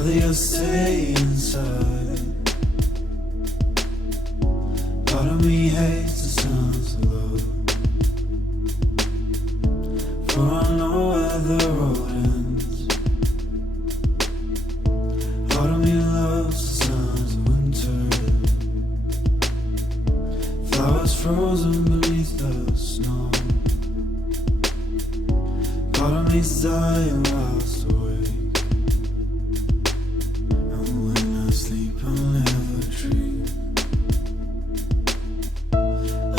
rather just stay inside. Part of me hates the sounds of love, for I know where the road ends. Part of me loves the sounds of winter, flowers frozen beneath the snow. Part of me's dying whilst awake, and when I sleep I'll never dream.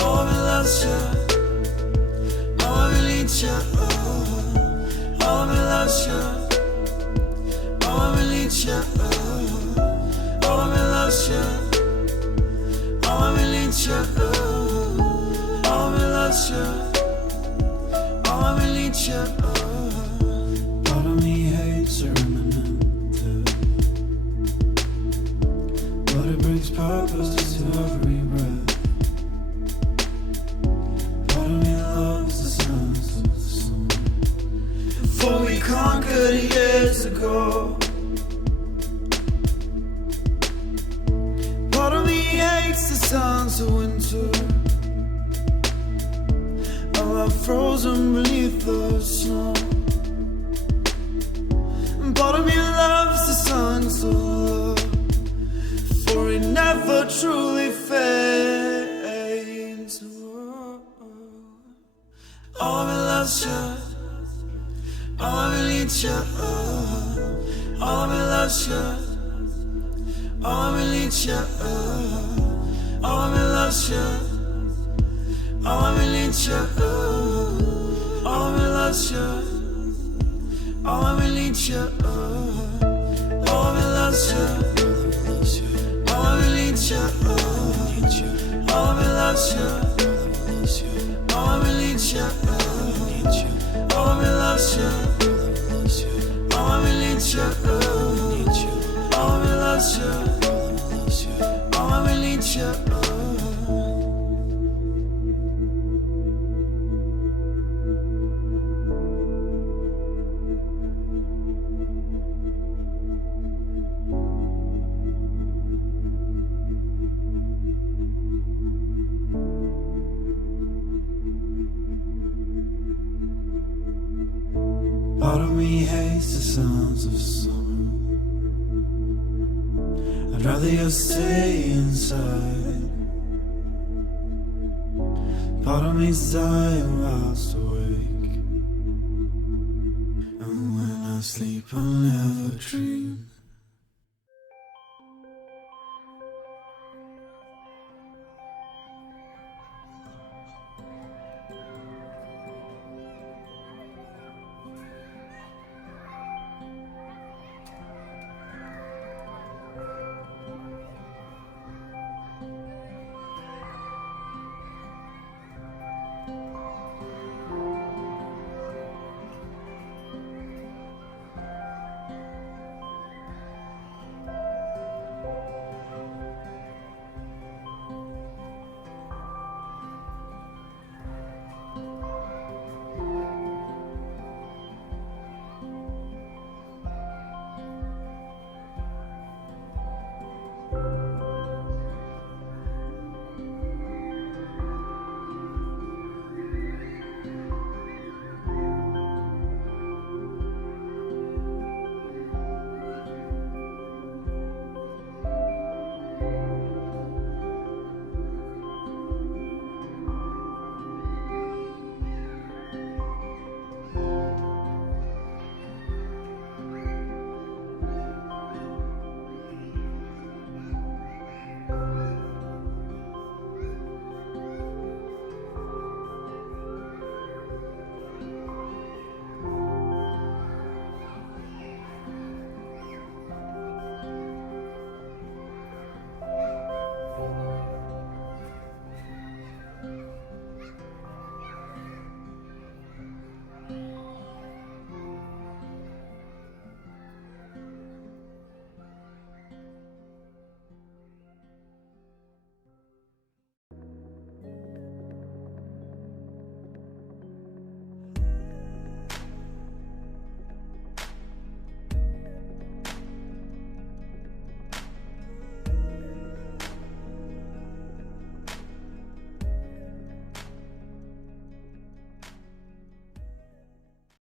Oh, I loves ya, oh, I need ya, oh, I loves ya, oh, I need ya, oh, I loves ya, oh, I need ya, oh, I loves ya, oh, I need ya. Part of me hates her imminent, but it brings purpose to every breath. Part of me loves the sounds of the sun, for we conquered years ago. Part of me hates the sounds of winter, I'm frozen beneath the snow. Part of me loves the songs of love, for it never truly fades. Oh, I loves ya, oh, I need ya, oh, I loves ya, oh, I need ya, oh, I loves ya, oh, I need ya, oh, I loves ya, oh, I need ya, oh, I loves ya, oh, I need ya, oh, I loves ya, oh, I need ya, oh, I loves ya, oh, I need ya, oh, I loves ya, oh, I need ya, oh. Part of me hates the sounds of summer, I'd rather just stay inside. Part of me's dying whilst awake, and when I sleep I'll never dream.